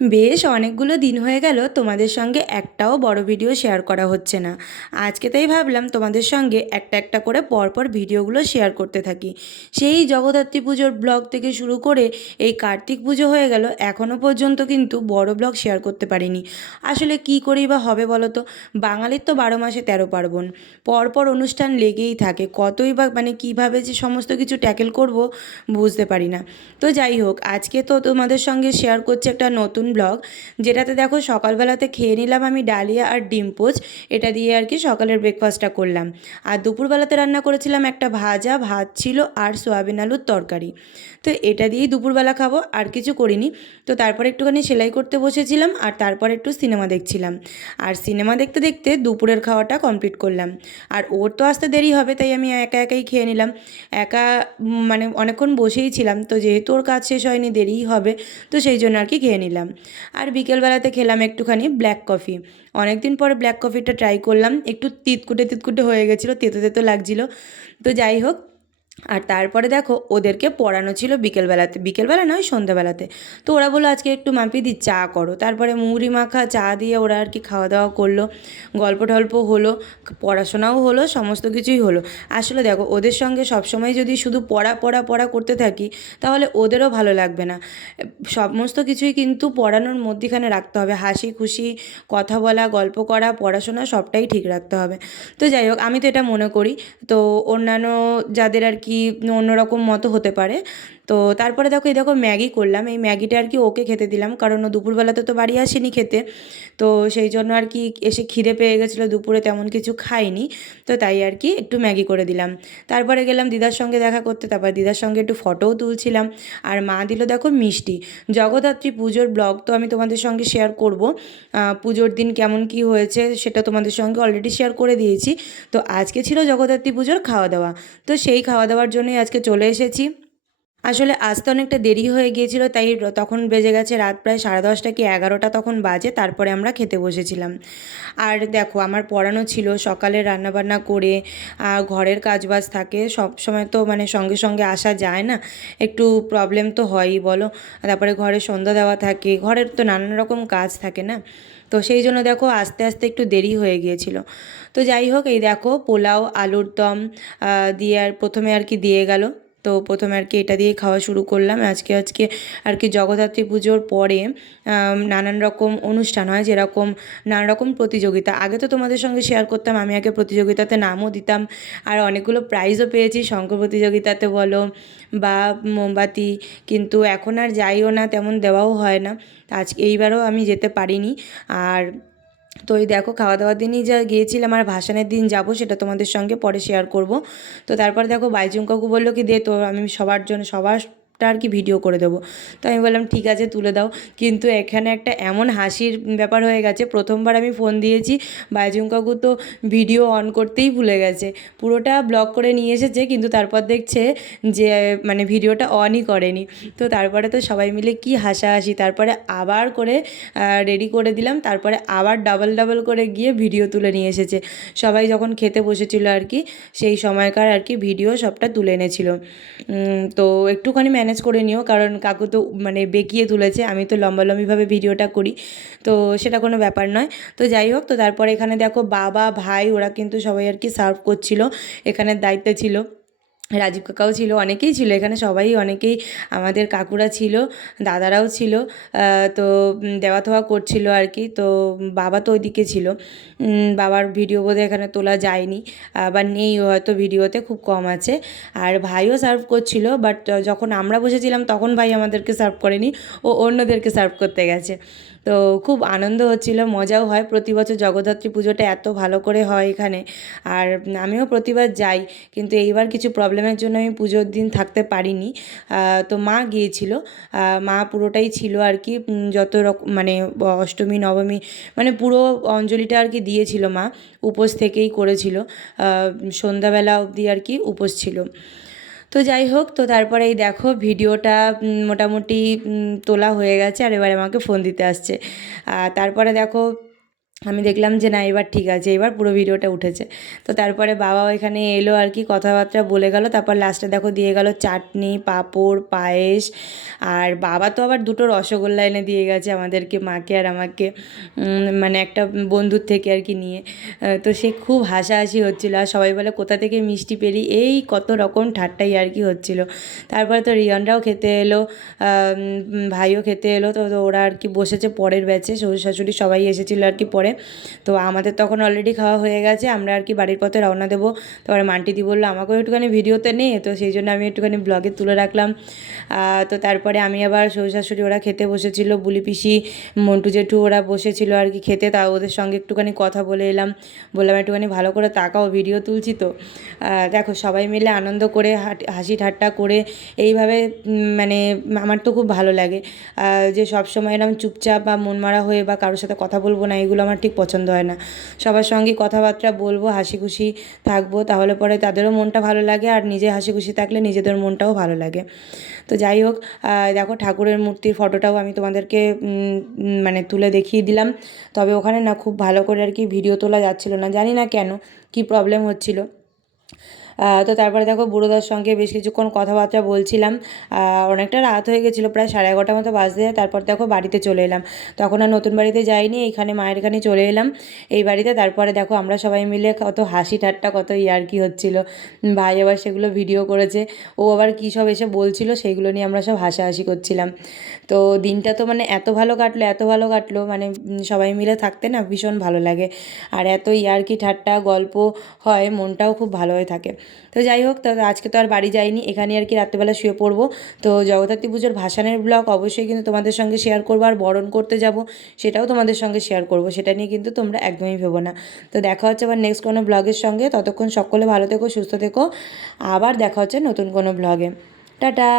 বেশ, অনেকগুলো দিন হয়ে গেল তোমাদের সঙ্গে একটাও বড় ভিডিও শেয়ার করা হচ্ছে না। আজকে তাই ভাবলাম তোমাদের সঙ্গে একটা একটা করে পরপর ভিডিওগুলো শেয়ার করতে থাকি। সেই জগদ্ধাত্রী পুজোর ব্লগ থেকে শুরু করে এই কার্তিক পুজো হয়ে গেল এখনও পর্যন্ত কিন্তু বড় ব্লগ শেয়ার করতে পারিনি। আসলে কি করেই বা হবে বলো তো? বাঙালির তো বারো মাসে তেরো পার্বণ। পরপর অনুষ্ঠান লেগেই থাকে, কতই বা মানে কীভাবে যে সমস্ত কিছু ট্যাকেল করব বুঝতে পারি না। তো যাই হোক, আজকে তো তোমাদের সঙ্গে শেয়ার করছে একটা নতুন ব্লগ, যেটাতে দেখো সকালবেলাতে খেয়ে নিলাম আমি ডালিয়া আর ডিম পোচ, এটা দিয়ে আর কি সকালের ব্রেকফাস্টটা করলাম। আর দুপুরবেলাতে রান্না করেছিলাম একটা ভাজা ভাত ছিল আর সোয়াবিন আলুর তরকারি। তো এটা দিয়েই দুপুরবেলা খাব, আর কিছু করিনি। তো তারপরে একটুখানি সেলাই করতে বসেছিলাম, আর তারপর একটু সিনেমা দেখছিলাম। আর সিনেমা দেখতে দেখতে দুপুরের খাওয়াটা কমপ্লিট করলাম। আর ওর তো আসতে দেরি হবে, তাই আমি একা একাই খেয়ে নিলাম। একা মানে অনেকক্ষণ বসেই ছিলাম, তো যেহেতু ওর কাজ শেষ হয়নি, দেরিই হবে, তো সেই জন্য আর কি খেয়ে নিলাম। আর বিকেলবেলাতে খেলাম একটুখানি ব্ল্যাক কফি অনেক দিন পরে ব্ল্যাক কফিটা ট্রাই করলাম, একটু তিতকুটে তিতকুটে হয়ে গেছিল, তেতো তেতো লাগছিল। তো যাই হোক আর তারপরে দেখো, ওদেরকে পড়ানো ছিল বিকেলবেলাতে। বিকেলবেলা নয়, সন্ধ্যাবেলাতে। তো ওরা বলল, আজকে একটু মাপি দি চা করো। তারপরে মুড়ি মাখা, চা দিয়ে ওরা আর কি খাওয়া দাওয়া করল গল্প টল্প হলো, পড়াশোনাও হলো, সমস্ত কিছুই হলো। আসলে দেখো, ওদের সঙ্গে সবসময় যদি শুধু পড়া পড়া পড়া করতে থাকি, তাহলে ওদেরও ভালো লাগবে না। সমস্ত কিছুই কিন্তু পড়ানোর মধ্যেখানে রাখতে হবে। হাসি খুশি, কথা বলা, গল্প করা, পড়াশোনা সবটাই ঠিক রাখতে হবে। তো যাই হোক, আমি তো এটা মনে করি। তো অন্যান্য যাদের আর কি অন্যরকম মতো হতে পারে। তো তারপরে দেখো, এই দেখো ম্যাগি করলাম। এই ম্যাগিটা আর কি ওকে খেতে দিলাম, কারণ ও দুপুরবেলাতে তো বাড়ি আসেনি খেতে। তো সেই জন্য আর কি এসে খিদে পেয়ে গেছিল, দুপুরে তেমন কিছু খাইনি। তো তাই আর কি একটু ম্যাগি করে দিলাম। তারপরে গেলাম দিদার সঙ্গে দেখা করতে, তারপর দিদার সঙ্গে একটু ফটোও তুলছিলাম। আর মা দিল দেখো মিষ্টি। জগদ্ধাত্রী পুজোর ব্লগ তো আমি তোমাদের সঙ্গে শেয়ার করব। পুজোর দিন কেমন কি হয়েছে সেটা তোমাদের সঙ্গে অলরেডি শেয়ার করে দিয়েছি। তো আজকে ছিল জগদ্ধাত্রী পুজোর খাওয়া দাওয়া। তো সেই খাওয়া দাওয়ার জন্যই আজকে চলে এসেছি। আসলে আসতে অনেকটা দেরি হয়ে গিয়েছিল, তাই তখন বেজে গেছে রাত প্রায় সাড়ে দশটা কি এগারোটা তখন বাজে, তারপরে আমরা খেতে বসেছিলাম। আর দেখো, আমার পড়ানো ছিল, সকালে রান্নাবান্না করে ঘরের কাজবাজ থাকে, সব সময় তো মানে সঙ্গে সঙ্গে আসা যায় না, একটু প্রবলেম তো হয়ই, বলো। তারপরে ঘরে সন্ধ্যা দেওয়া থাকে, ঘরের তো নানান রকম কাজ থাকে না। তো সেই জন্য দেখো, আস্তে আস্তে একটু দেরি হয়ে গিয়েছিল। তো যাই হোক, এই দেখো, পোলাও, আলুর দম দিয়ে আর প্রথমে আর কি দিয়ে গেল। তো প্রথমে আর কি এটা দিয়ে খাওয়া শুরু করলাম। আজকে আজকে আর কি জগদ্ধাত্রী পুজোর পরে নানান রকম অনুষ্ঠান হয়, যেরকম নানান রকম প্রতিযোগিতা। আগে তো তোমাদের সঙ্গে শেয়ার করতাম, আমি আগে প্রতিযোগিতাতে নামও দিতাম। আর অনেকগুলো প্রাইজও পেয়েছি শঙ্খ প্রতিযোগিতাতে বলো বা মোমবাতি, কিন্তু এখন আর যাইও না, তেমন দেওয়াও হয় না। আজকে এইবারও আমি যেতে পারিনি। আর তো ওই দেখো খাওয়া দাওয়ার দিনই যা গিয়েছিলাম আর ভাসানের দিন যাব সেটা তোমাদের সঙ্গে পরে শেয়ার করব। তো তারপর দেখো বাইচুং কাকু বলল কি, দে তো আমি সবার জন্য সবারটা আর কি ভিডিও করে দেবো। তো আমি বললাম, ঠিক আছে, তুলে দাও। কিন্তু এখানে একটা এমন হাসির ব্যাপার হয়ে গেছে। প্রথমবার আমি ফোন দিয়েছি বাইচুং কাকু তো ভিডিও অন করতেই ভুলে গেছে। পুরোটা ব্লক করে নিয়ে এসেছে, কিন্তু তারপর দেখছে যে মানে ভিডিওটা অনই করেনি। তো তারপরে তো সবাই মিলে কি হাসাহাসি, তারপরে আবার করে রেডি করে দিলাম। তারপরে আবার ডাবল ডাবল করে গিয়ে ভিডিও তুলে নিয়ে এসেছে। সবাই যখন খেতে বসেছিল আর কি, সেই সময়কার আর কি ভিডিও সবটা তুলে এনেছিল। তো একটুখানি ম্যানেজ করে নিও, কারণ কাকু তো মানে বেঁকিয়ে তুলেছে, আমি তো লম্বালম্বিভাবে ভিডিওটা করি, তো সেটা কোনো ব্যাপার নয়। তো যাই হোক, তো তারপর এখানে দেখো বাবা, ভাই, ওরা কিন্তু সবাই আর কি সার্ভ করছিল, এখানে দায়িত্বে ছিল। রাজীব কাকাও ছিল, অনেকেই ছিল। এখানে সবাই, অনেকেই আমাদের কাকুরা ছিল, দাদারাও ছিল। তো দেওয়া থাওয়া করছিল আর কি তো, বাবা তো ওইদিকে ছিল। বাবার ভিডিও বোধহয় এখানে তোলা যায়নি। বা নেই হয়তো ভিডিওতে খুব কম আছে। আর ভাইও সার্ভ করছিল, বাট যখন আমরা বসেছিলাম, তখন ভাই আমাদেরকে সার্ভ করেনি। ও অন্যদেরকে সার্ভ করতে গেছে। তো, খুব আনন্দ হচ্ছিল, মজাও হয়। প্রতি বছর জগদ্ধাত্রী পুজোটা এত ভালো করে হয় এখানে। আর আমিও প্রতিবার যাই, কিন্তু এইবার কিছু প্রবলেমের জন্য আমি পুজোর দিন থাকতে পারিনি। তো মা গিয়েছিল। মা পুরোটাই ছিল আর কি যত রকম মানে অষ্টমী, নবমী মানে পুরো অঞ্জলিটা আর কি দিয়েছিল মা, উপোস থেকেই করেছিল। সন্ধ্যাবেলা অবধি আর কি উপোস ছিল। তো যাই হোক, তো তারপরে এই দেখো ভিডিওটা মোটামুটি তোলা হয়ে গেছে আর এবারে আমাকে ফোন দিতে আসছে। তারপরে দেখো আমি দেখলাম যে না, এবার ঠিক আছে, এবার পুরো ভিডিওটা উঠেছে। তো তারপরে বাবাও এখানে এলো আর কি, কথাবার্তা বলে গেল, তারপর লাস্টে দেখো দিয়ে গেল চাটনি, পাঁপড়, পায়েস, আর বাবা তো আবার দুটো রসগোল্লা এনে দিয়ে গেছে আমাদেরকে, মাকে আর আমাকে মানে একটা বন্ধুর থেকে আর কি নিয়ে। তো সে খুব হাসাহাসি হচ্ছিল, আর সবাই বলে, কোথা থেকে মিষ্টি পেরি এই কত রকম ঠাট্টাই আর কি হচ্ছিল। তারপরে তো রিয়নরাও খেতে এলো ভাইও খেতে এলো, তো ওরা আর কি বসেছে পরের ব্যাচে শ্বশুর শাশুড়ি সবাই এসেছিল আর কি পরে। তো আমাদের তখন অলরেডি খাওয়া হয়ে গেছে, আমরা আর কি বাড়ির পথে রওনা দেবো। তারপরে মান্টিদি বলল, আমাকেও একটুখানি ভিডিওতে নেই তো সেই জন্য আমি একটুখানি ব্লগে তুলে রাখলাম। তো তারপরে আমি আবার শ্বশুর শাশুড়ি ওরা খেতে বসেছিল, বুলি পিসি, মন্টু জেঠু ওরা বসেছিল আর কি খেতে। তা ওদের সঙ্গে একটুখানি কথা বলে এলাম। বললাম, একটুখানি ভালো করে তাকাও ভিডিও তুলছি তো। দেখো সবাই মিলে আনন্দ করে হাসি ঠাট্টা করে, এইভাবে মানে আমার তো খুব ভালো লাগে। যে সব সময় এরকম চুপচাপ বা মন মারা হয়ে বা কারোর সাথে কথা বলব না, এগুলো আমার ঠিক পছন্দ হয় না। সবার সঙ্গে কথাবার্তা বলব হাসি খুশি থাকব, তাহলে পরে তাদেরও মনটা ভালো লাগে আর নিজে হাসি খুশি থাকলে নিজেদের মনটাও ভালো লাগে। তো যাই হোক দেখো ঠাকুরের মূর্তির ফটোটাও আমি তোমাদেরকে মানে তুলে দেখিয়ে দিলাম। তবে ওখানে না খুব ভালো করে আর কি ভিডিও তোলা যাচ্ছিল না, জানি না কেন, কি প্রবলেম হচ্ছিল। তো তারপরে দেখো বুড়োদার সঙ্গে বেশ কিছুক্ষণ কথাবার্তা বলছিলাম। অনেকটা রাত হয়ে গেছিল, প্রায় সাড়ে এগারোটার মতো বাজতে তারপর দেখো বাড়িতে চলে এলাম। তখন আর নতুন বাড়িতে যাইনি এইখানে মায়ের এখানে চলে এলাম। এই বাড়িতে তারপরে দেখো আমরা সবাই মিলে কত হাসি ঠাট্টা, কত ইয়ার্কি হচ্ছিল। ভাই আবার সেগুলো ভিডিও করেছে। ও আবার কী সব এসে বলছিল সেইগুলো নিয়ে আমরা সব হাসাহাসি করছিলাম। তো দিনটা তো মানে এত ভালো কাটলো, এত ভালো কাটলো। মানে সবাই মিলে থাকতে না ভীষণ ভালো লাগে। আর এত ইয়ার্কি ঠাট্টা গল্প হয়, মনটাও খুব ভালো হয়ে থাকে। তো যাই হোক, তো আজকে তো আর বাড়ি যাইনি, এখানে আর কি রাত্রেবেলা শুয়ে পড়ব। তো জগদ্ধাত্রী পুজোর ভাসানের ব্লগ অবশ্যই কিন্তু তোমাদের সঙ্গে শেয়ার করব আর বরণ করতে যাব, সেটাও তোমাদের সঙ্গে শেয়ার করব, সেটা নিয়ে কিন্তু তোমরা একদমই ভেবো না। তো দেখা হচ্ছে আবার নেক্সট কোনো ব্লগের সঙ্গে, ততক্ষণ সকলে ভালো থেকো, সুস্থ থেকো, আবার দেখা হচ্ছে নতুন কোনো ব্লগে টাটা!